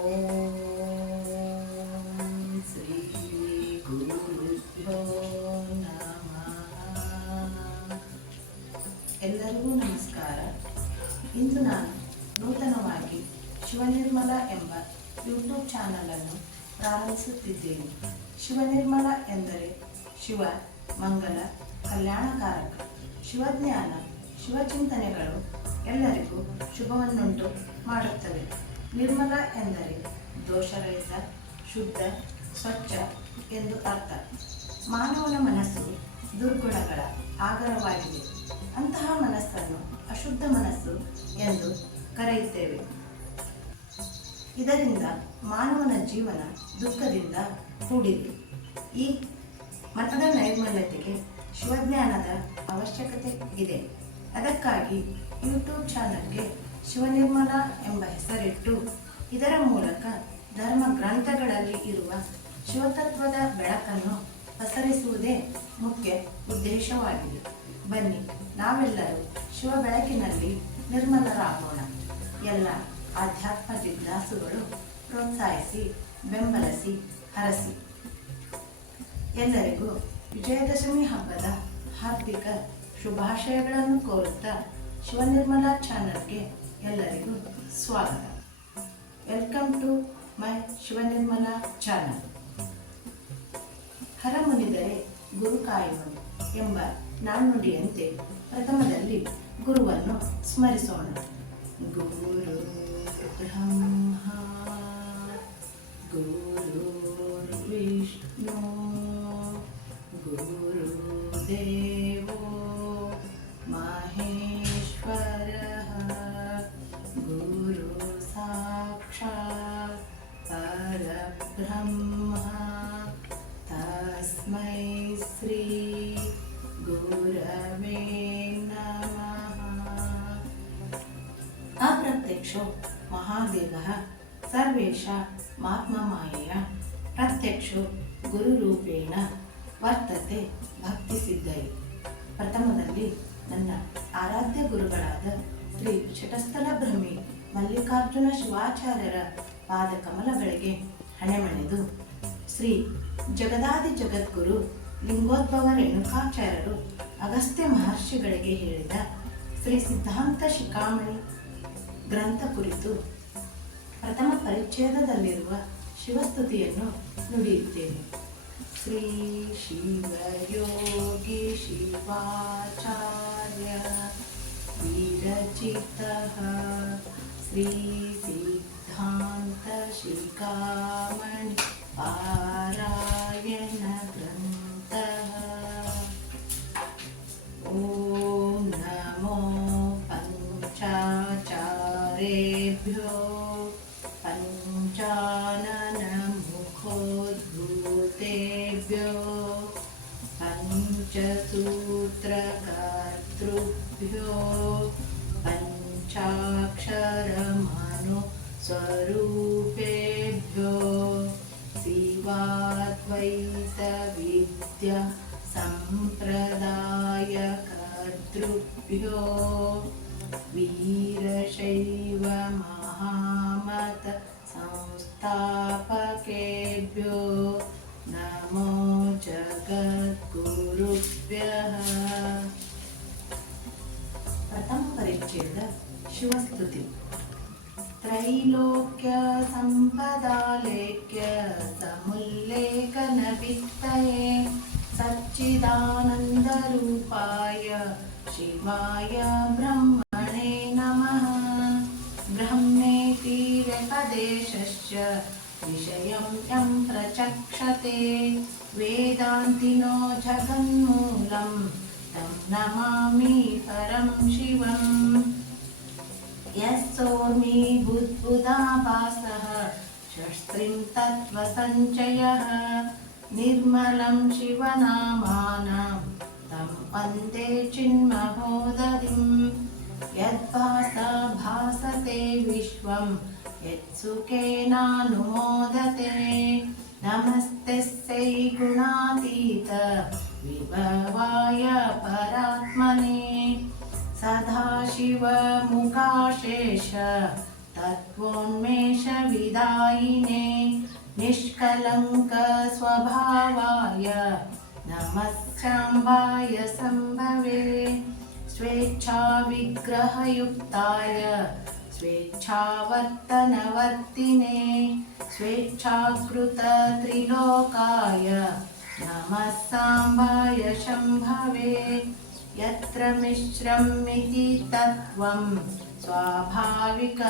ಎಲ್ಲರಿಗೂ ನಮಸ್ಕಾರ. ಇಂದು ನಾನು ನೂತನವಾಗಿ ಶಿವನಿರ್ಮಲ ಎಂಬ ಯೂಟ್ಯೂಬ್ ಚಾನಲನ್ನು ಪ್ರಾರಂಭಿಸುತ್ತಿದ್ದೇನೆ. ಶಿವನಿರ್ಮಲ ಎಂದರೆ ಶಿವ, ಮಂಗಲ, ಕಲ್ಯಾಣಕಾರಕ, ಶಿವಜ್ಞಾನ, ಶಿವಚಿಂತನೆಗಳು ಎಲ್ಲರಿಗೂ ಶುಭವನ್ನುಂಟು ಮಾಡುತ್ತವೆ. ನಿರ್ಮಲ ಎಂದರೆ ದೋಷರಹಿತ ಶುದ್ಧ, ಸ್ವಚ್ಛ ಎಂದು ಅರ್ಥ. ಮಾನವನ ಮನಸ್ಸು ದುರ್ಗುಣಗಳ ಆಗರವಾಗಿದೆ. ಅಂತಹ ಮನಸ್ಸನ್ನು ಅಶುದ್ಧ ಮನಸ್ಸು ಎಂದು ಕರೆಯುತ್ತೇವೆ. ಇದರಿಂದ ಮಾನವನ ಜೀವನ ದುಃಖದಿಂದ ಕೂಡಿದೆ. ಈ ಮತದ ನೈರ್ಮಲ್ಯತೆಗೆ ಶಿವಜ್ಞಾನದ ಅವಶ್ಯಕತೆ ಇದೆ. ಅದಕ್ಕಾಗಿ ಯೂಟ್ಯೂಬ್ ಚಾನಲ್ಗೆ ಶಿವನಿರ್ಮಲ ಎಂಬ ಹೆಸರಿಟ್ಟು ಇದರ ಮೂಲಕ ಧರ್ಮ ಗ್ರಂಥಗಳಲ್ಲಿ ಇರುವ ಶಿವತತ್ವದ ಬೆಳಕನ್ನು ಪಸರಿಸುವುದೇ ಮುಖ್ಯ ಉದ್ದೇಶವಾಗಿದೆ. ಬನ್ನಿ, ನಾವೆಲ್ಲರೂ ಶಿವ ಬೆಳಕಿನಲ್ಲಿ ನಿರ್ಮಲರಾಗೋಣ. ಎಲ್ಲ ಆಧ್ಯಾತ್ಮ ಜಿಜ್ಞಾಸುಗಳು ಪ್ರೋತ್ಸಾಹಿಸಿ, ಬೆಂಬಲಿಸಿ, ಹರಸಿ. ಎಲ್ಲರಿಗೂ ವಿಜಯದಶಮಿ ಹಬ್ಬದ ಹಾರ್ದಿಕ ಶುಭಾಶಯಗಳನ್ನು ಕೋರುತ್ತಾ ಶಿವನಿರ್ಮಲ ಚಾನಲ್ಗೆ ಎಲ್ಲರಿಗೂ ಸ್ವಾಗತ. Welcome to my Shivanirmala channel ಹರಮುನಿದರೆ ಗುರು ಕಾಯುವನು ಎಂಬ ನಾಣ್ಣುಡಿಯಂತೆ ಪ್ರಥಮದಲ್ಲಿ ಗುರುವನ್ನು ಸ್ಮರಿಸೋಣ. ಗುರು ಬ್ರಹ್ಮ, ಗುರು ಪರಬ್ರಹ್ಮ ತಸ್ಮೈ ಶ್ರೀ ಗುರವೇ ನಮಃ ಅಪ್ರತ್ಯಕ್ಷೋ ಮಹಾದೇವಃ ಸರ್ವೇಷ ಮಾತ್ಮಮಾಯೆಯ ಪ್ರತ್ಯಕ್ಷೋ ಗುರುರೂಪೇಣ ವರ್ತತೆ ಭಕ್ತಿ ಸಿದ್ಧೈ ಪ್ರಥಮದಲ್ಲಿ ನನ್ನ ಆರಾಧ್ಯ ಗುರುಗಳಾದ ಶ್ರೀ ಶಟಸ್ಥಲ ಭ್ರಮಿ ಮಲ್ಲಿಕಾರ್ಜುನ ಶಿವಾಚಾರ್ಯರ ಪಾದ ಹಣೆಮಣೆದು ಶ್ರೀ ಜಗದಾದಿ ಜಗದ್ಗುರು ಲಿಂಗೋದ್ಭವ ರೇಣುಕಾಚಾರ್ಯರು ಅಗಸ್ತ್ಯ ಮಹರ್ಷಿಗಳಿಗೆ ಹೇಳಿದ ಶ್ರೀ ಸಿದ್ಧಾಂತ ಶಿಖಾಮಣಿ ಗ್ರಂಥ ಕುರಿತು ಪ್ರಥಮ ಪರಿಚ್ಛೇದದಲ್ಲಿರುವ ಶಿವಸ್ತುತಿಯನ್ನು ನುಡಿಯುತ್ತೇನೆ. ಶ್ರೀ ಶಿವಯೋಗಿ ಶಿವಾಚಾರ್ಯ ವಿರಚಿತ ಶ್ರೀ शान्तशिखामणि पारायणग्रन्तः ॐ नमो पञ्चाचारेभ्यो पञ्चाननमुखोद्भूतेभ्यो पञ्चसूत्रकर्तृभ्यो पञ्चाक्षरमनुस्वरूपेभ्यो शिवाद्वैतविद्या सम्प्रदायकर्तृभ्यो वीरशैव महामत संस्थापकेभ्यो नमो जगद्गुरुभ्यः प्रथम परिच्छेद शिवस्तुति त्रैलोक्य सम्पदालेख्य समुल्लेखनवित्तये सच्चिदानन्दरूपाय शिवाय ब्रह्मणे नमः। ब्रह्मेति व्यपदेशश्च विषयं यं प्रचक्षते। वेदान्तिनो जगन्मूलं तं नमामि परं शिवम् यः सोऽमी बुद्बुदाभासः शस्त्रिं तत्त्वसञ्चयः निर्मलं शिवनामानां तं वन्दे चिन्महोदधिं यद्भासा भासते विश्वं यत्सुखेनानुमोदते नमस्ते गुणातीत विभवाय परात्मने सदाशिवमुकाशेष तत्त्वोन्मेष विघ्नविदायिने निष्कलङ्कस्वभावाय नमश्चाम्बाय सम्भवे स्वेच्छाविग्रहयुक्ताय स्वेच्छावर्तनवर्तिने स्वेच्छाकृतत्रिलोकाय नमः साम्बाय शम्भवे। यत्र मिश्रमिति तत्त्वं स्वाभाविकमनुत्तमं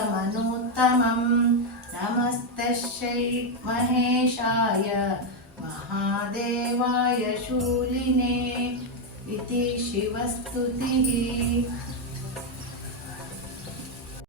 नमस्तस्यै महेशाय महादेवाय शूलिने इति शिवस्तुतिः।